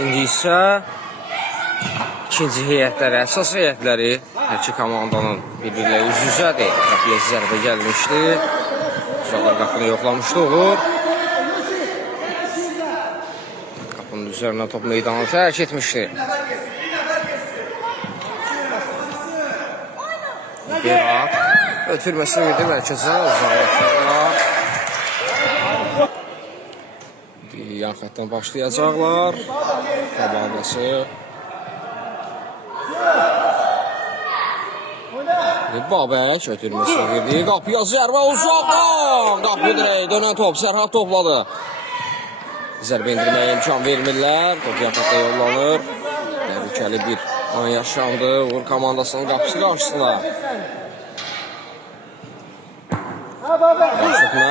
İndi isə ikinci heyətləri, əsas heyətləri hər iki komandanın bir-birlə üz-üzədir. Qapıya zərbə gəlmişdi. Uzaqlar qapını yoxlamışdı olur. Qapının üzərinə top meydanı tərk etmişdi. Berat ötürməsini verdi mərkəzə, uzaqlaşdırırlar. Yan xətdən başlayacaqlar. Komandası. Babək ötürməsini verdi. Qapıya zərbə uzaqdan. Qapı dirək dönən top. Sərhad topladı. Zərbə indirməyə imkan vermirlər. Top yan xətdə yollanır. Təhlükəli bir an yaşandı. Uğur komandasının qapısı qarşısında. Başlıqla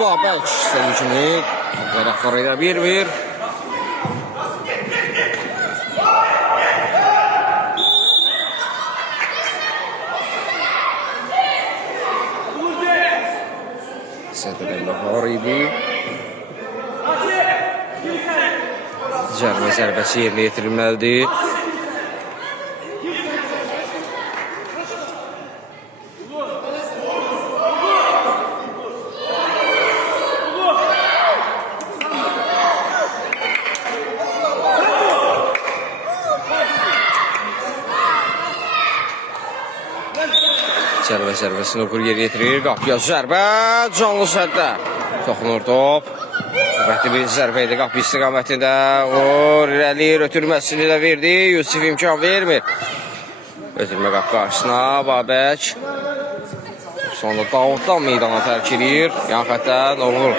Babək istədiyi kimi tərəfdarı ilə 1-1. Sədrəndə var idi. Cərimə zərbəsi yerinə yetirilməlidir. Zərbəsini okur yeri yetirir. Qapıya zərbə. Canlı səddə. Toxunur top. Qüvvətli bir zərbə idi qapı istiqamətində. Uğur irəliyir. Ötürməsini də verdi. Yusif imkan vermir. Ötürmə qapı qarşısına. Babək. Sonunda Davuddan meydana tərk edir. Yan xətdən Uğur.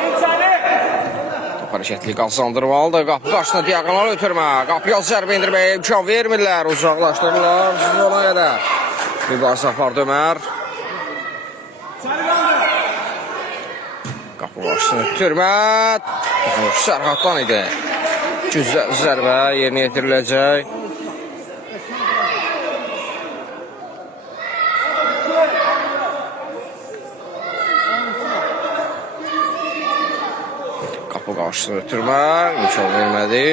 Top hərəkətli qazandırmalıdır. Qapı qarşısına diaqonal ötürmə. Qapıya zərbə indirməyə imkan vermirlər. Uzaqlaşdırırlar. Ona qədər. Mübarizə apardı Ömər. Qapı başını ötürmə. Sərhaddan idi. Güzel zərbə yerinə yetiriləcək. Qapı qarşısını ötürmə. İmkan vermədi.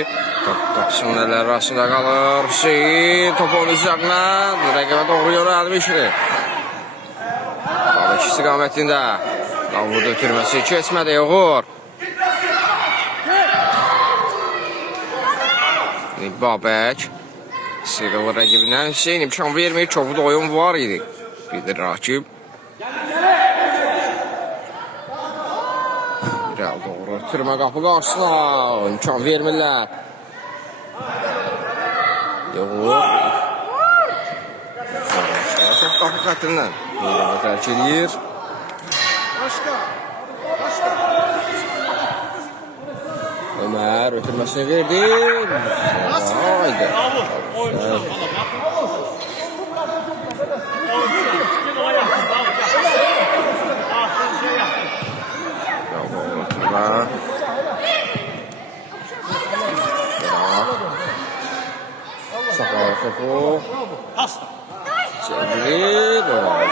Qapısının əlləri arasında qalır. Hüseyin topun üzərinə. Rəqəbə doğru yönəlmişdir. Babək istiqamətində. Davud ötürməsi keçmədi. Uğur. Babək. Sıyrılır rəqibindən. Hüseyin imkan vermir. Çovud oyun var idi. Bilir rakib. İrəl doğru ötürmə qapı qarşısına. İmkan vermirlər. Uğur. Qapı xəttindən. Meydana tərk edir. Ömər ötürməsini verdi. Haydi. Saxlar topu. Çevirir.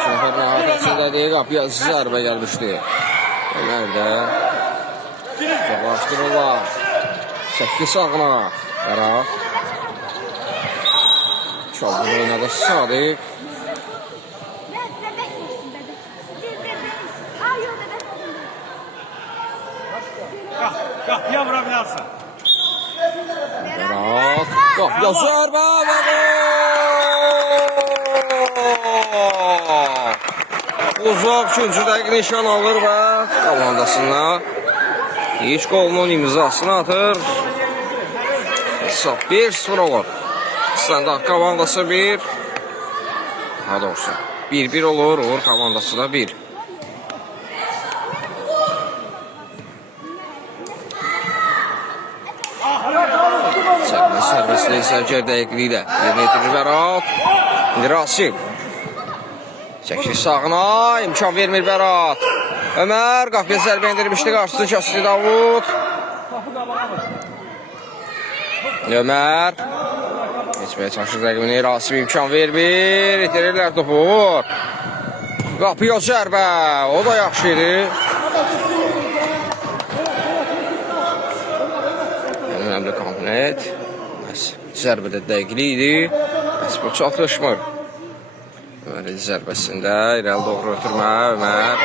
Şəhər rahatəsindədir. Qapıya zərbə gəlmişdi. Ömər də uzaqlaşdırırlar. 8 sağına. Qəraq. Çaldır oynadı Sadiq. Qapıya vura bilərsən. Qəraq. Qapıya zərbə və gol! Uzaq 3-cü dəqiqə nişan alır və komandasına ilk qolunun imzasını atır. Hesab 1-0 olur. Standart komandası 1. Daha doğrusu 1-1 olur. Uğur komandası da 1. Sərbəstliyi sərkər dəqiqliyi də yerinə yetirir Berat. İndi Rasim. Çəkir sağına. İmkan vermir Berat. Ömər qapıya zərbə indirmişdi. Qarşısını kəsdi Davud. Ömər. Geçməyə çalışır rəqibini. Rasim imkan vermir. İtirirlər topu. Uğur. Qapıya zərbə. O da yaxşı idi. Önemli komplet. Bəs zərbədə dəqiqlik idi. Bəs bu çatışmır. Ömər zərbəsində irəli doğru ötürmə Ömər.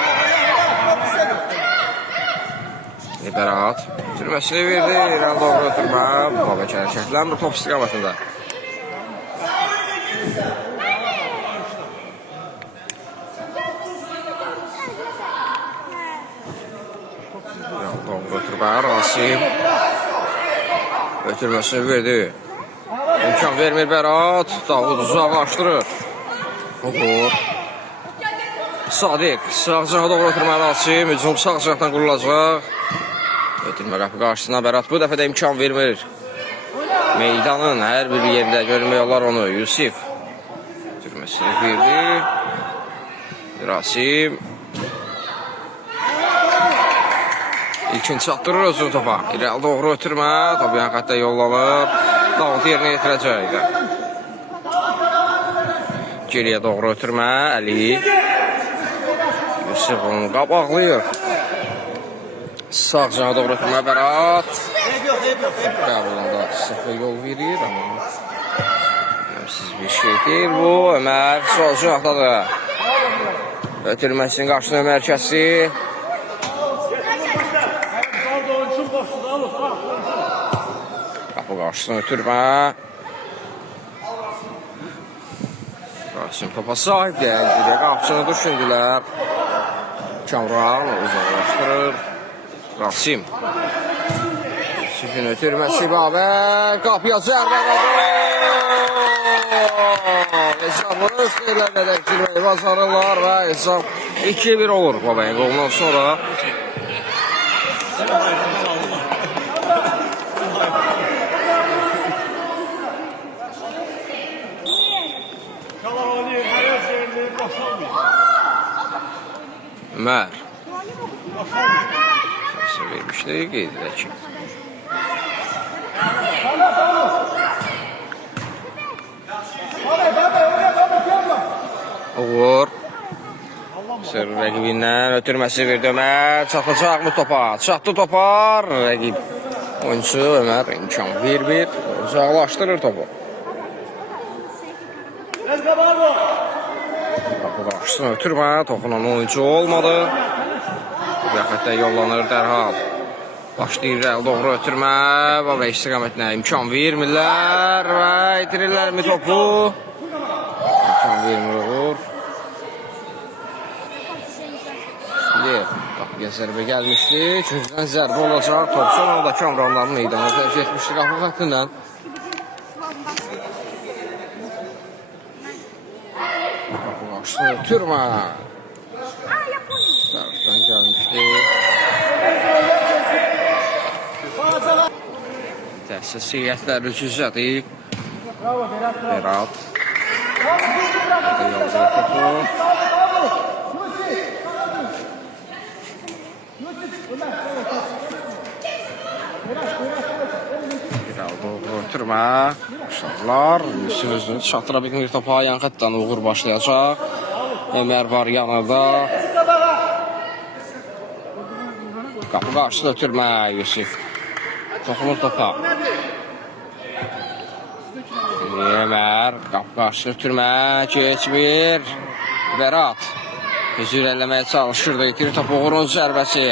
Berat sürməsini verdi, irəli doğru ötürmə. Babək hərəkətlənmir top istiqamətində. İrəli doğru ötürmə, Rasim. Ötürməsini verdi. İmkan vermir Berat. Davud uzaqlaşdırır. Uğur. Sadiq sağ cəha doğru ötürmə Rasim. Hücum sağ cəhdən qurulacaq. Ötürmə qapı qarşısına Berat bu dəfə də imkan vermir. Meydanın hər bir yerində görmək olar onu. Yusif. Ötürməsini verdi. Rasim. İlkin çatdırır özünü topa. İrəli doğru ötürmə. Top yan xəttə yollanır. Davud yerinə yetirəcək. Geriyə doğru ötürmə. Əli. Yusuf onu qabaqlayır. Sağ cana doğru ötürmə Berat. Qəbulunda sıfır yol verir. Amma önemsiz bir şey deyil bu. Ömər sol cinahdadır. Ötürməsinin qarşısına Ömər kəsi. Qapı qarşısına ötürmə. Rasim topa sahib deyil. Qapçını düşündülər. Kamran uzaqlaşdırır. Rasim. Yusifin ötürməsi Babək. Qapıya zərbə və hesabı istəyirlər qədər girməyi bacarırlar və hesab 2-1 olur Babək'in qolundan sonra. Ömər. Kimsə vermişdi, qeyd edək ki. Uğur. Sır rəqibindən ötürməsi verdi Ömər. Çatacaq mı topa? Çatdı topa. Rəqib oyuncusu Ömər imkan ver. Uzaqlaşdırır topu. Qapı qarşısına ötürmə. Toxunan oyuncu olmadı. Yaxətdə yollanır dərhal. Başlayır əl doğru ötürmə. Və istiqamətinə imkan vermirlər. Və itirirlər mi topu? İmkan vermir Uğur. Qapıya zərbə gəlmişdi. Üçüncüdən zərbə olacaq. Top son anda Kamranların meydana tərk etmişdi qapı xəttindən. Qapı qarşısına ötürmə. Tərəfdən gəlmişdi. Təhsil seyyətləri cüzədir. Berat. Yolda topu. İrəli doğru ötürmə. Uşaqlar Yusuf özünü çatıra bilmir topa. Yan xəttdən Uğur başlayacaq. Ömər var yanında. Qapı qarşısına ötürmə Yusuf. Toxunur topa. Ömər qapı qarşısına ötürmə. Keçmir. Berat. Üzür eləməyə çalışırdı. İtirir topu Uğurun zərbəsi.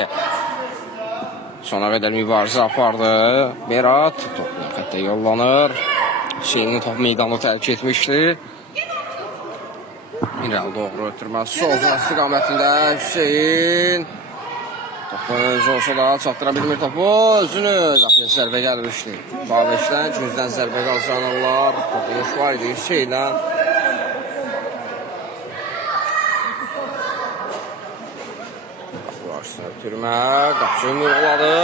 Sona qədər mübarizə apardı. Berat topla xəttə yollanır. Hüseynin top meydanı tərk etmişdi. İrəli doğru ötürmə. Sol istiqamətində Hüseyin. Topun özü olsa da çatdıra bilmir topu. Özünü qapıya zərbə gəlmişdi. Babəkdən gözdən zərbə qazanırlar. Topunuş var idi Hüseyin'dən. Ötürmə, qapıcı mürğuladı.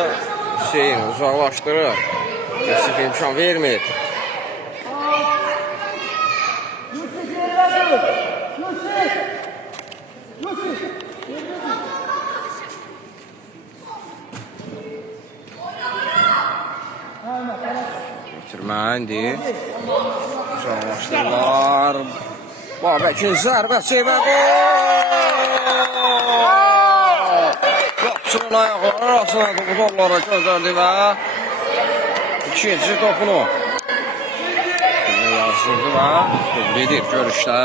Hüseyin uzaqlaşdırır. Yusif imkan vermir. Ötürmə indi. Uzaqlaşdırırlar. Babəkin zərbəsi və gol! Qapçının ayaqları arasına topu toplara göndərdi və ikinci topunu yazdırdı və edir görüşdə.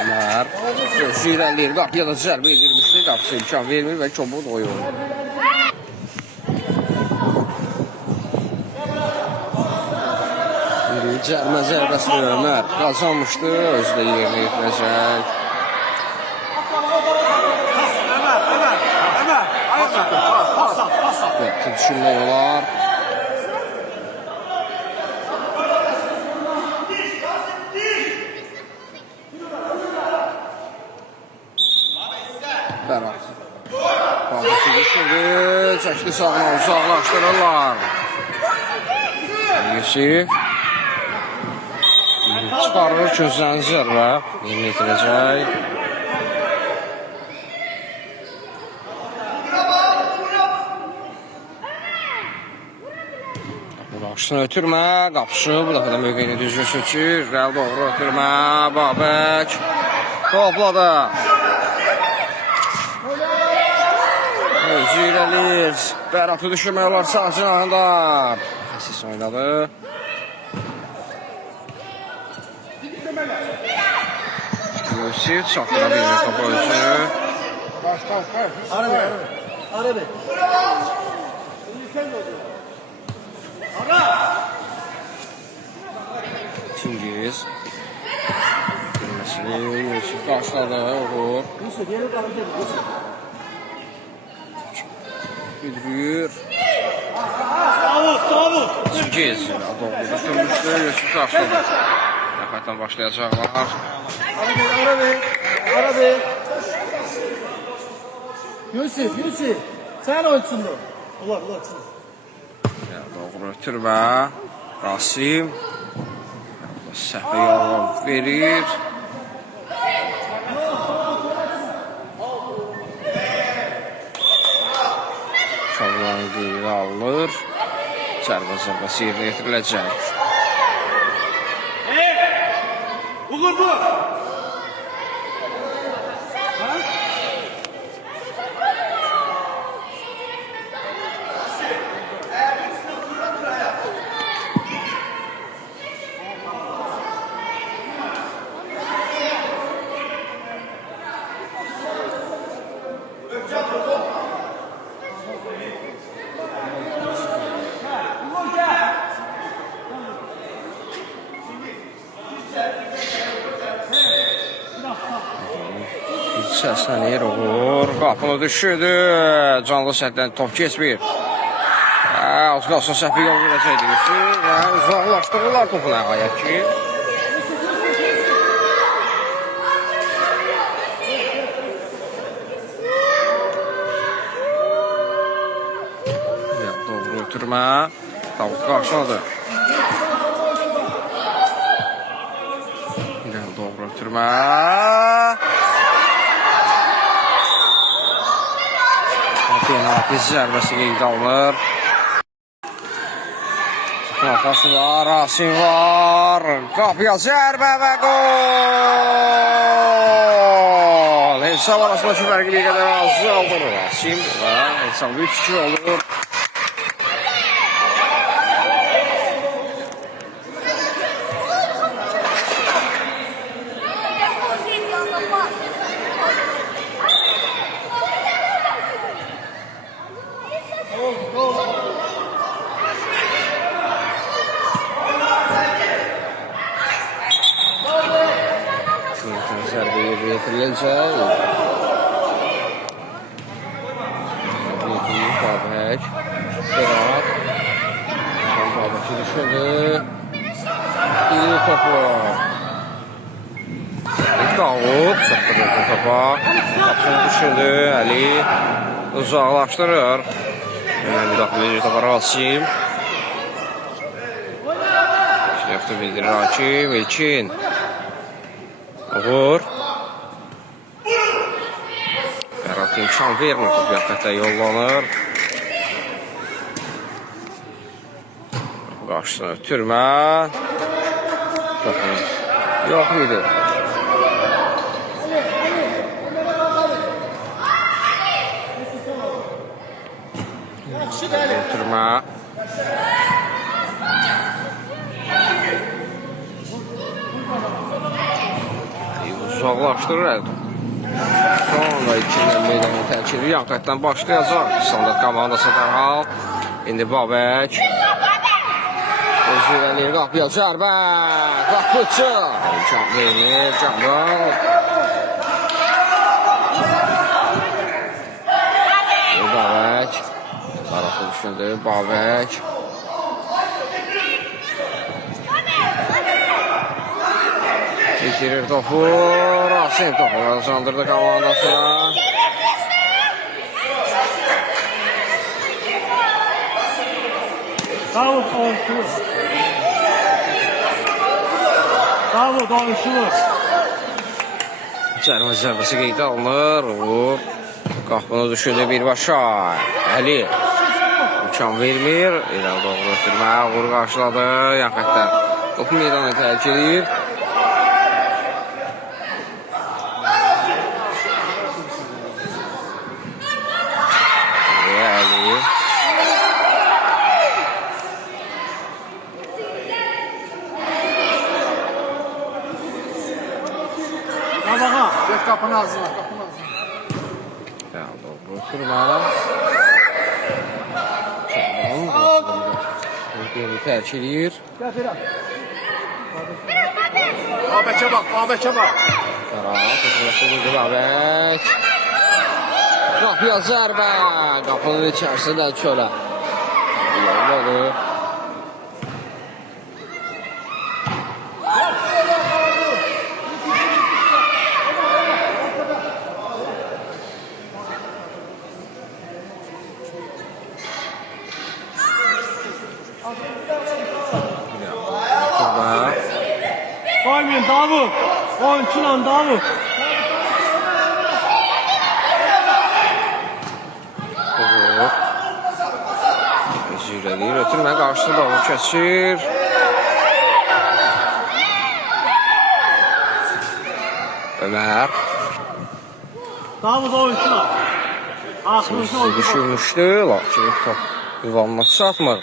Ömer gözü irəliyir, qapıya da zərbə edilmişdi, qapısı imkan vermir və kobud oyun. Cərmə zərbəsini Ömer qazanmışdı, özü də yerinə yetirəcək. Düşünmək olar. Berat. Babası düşürdü, çəkdi sağına, uzaqlaşdırırlar. Yusif. Çıxarır gözlərini zərbə, yerinə yetirəcək. Başını ötürmə, qapışı, bu dəfə də mövqeyini düzgün seçir. Rəl doğru ötürmə, Babək. Topladı. Özü irəlir. Bəratı düşürmək olar sağ cinahında. Xəsis oynadı. Yusif çatdıra bilmir topu özü. Arabi. Çingiz. Bilməsini Yusif qarşıladı. Uğur. Güdürür. Çingiz. Doğru düşürmüşdü. Yusif qarşıladı. Dəfətdən başlayacaqlar. Arabi. Yusuf. Sen oysun da. Ular. Doğru ötürmə. Rasim. Səhvə yoldan verir. Şavlan deyil alır. Zərbəsi yerinə yetiriləcək. Uğur bu. Səslənir Uğur. Qapını düşürdü. Canlı sətdən top keçmir. Az qalsa səhvi yol verəcəkdir. Uzaqlaşdırırlar topu nəhayət ki. Doğru ötürmə. Davut qarşıladı. Doğru ötürmə. Penaltı zərbəsi qeyd alınır. Arxası var, Rasim var. Qapıya zərbə və gol! Hesab arasındakı fərqi bir qədər azaldır. Rasim və hesabı 3-2 olur. Zərbə yerinə yetiriləcək. Babək. Berat. Babək'i düşürdü. İyi topu. Davud çatdırırdı topa. Qapısını düşürdü. Əli uzaqlaşdırır. Müdaxilə edir topa Rasim. Yaptı bildirir Hakim. İlkin. Uğur. Berat imkan vermir. Qiyafətlə yollanır. qarşısına ötürmə. Yox idi. Ötürmə. Uzaqlaşdırır əldə. Sonra ikindən meydanı təkiri yan xətdən başlayacaq. Standart komandası dərhal. İndi Babək. Özü irəliyir qapıya zərbə. Qapıcı. İmkan verir Candan. Babək. Tarafı düşündü Babək. Bitirir topu. Rasim topu kazandırdı komandasına. Davud oyunçulu. Davud oyunçulu. Cərmə zərbəsi qeydə alınır. Qapını düşündü birbaşa. Əli. İmkan vermir. İrəli doğru ötürmə. Uğur qarşıladı. Yan xətdən. Topu meydana tərk edir. Əli. Qabağa. Get qapını ağzına, qapını ağzına. İrəli doğru ötürmə. Geri tərk edir. Gətirəm. Babəkə bax, Babəkə bax. Taraf, ötürməsi Babək. Qapıya zərbə. Qapının içərisində çölə. Yoldadır. Koymayın Davud. Oyunçuyla Davud. Zirəliyir, ötürmə qarşısında da onu kəsir. Ömər. Davud oyunçuyla. Axırıncı oyunçuyla. Düşürmüşdü, lakin top yuvanına çatmır.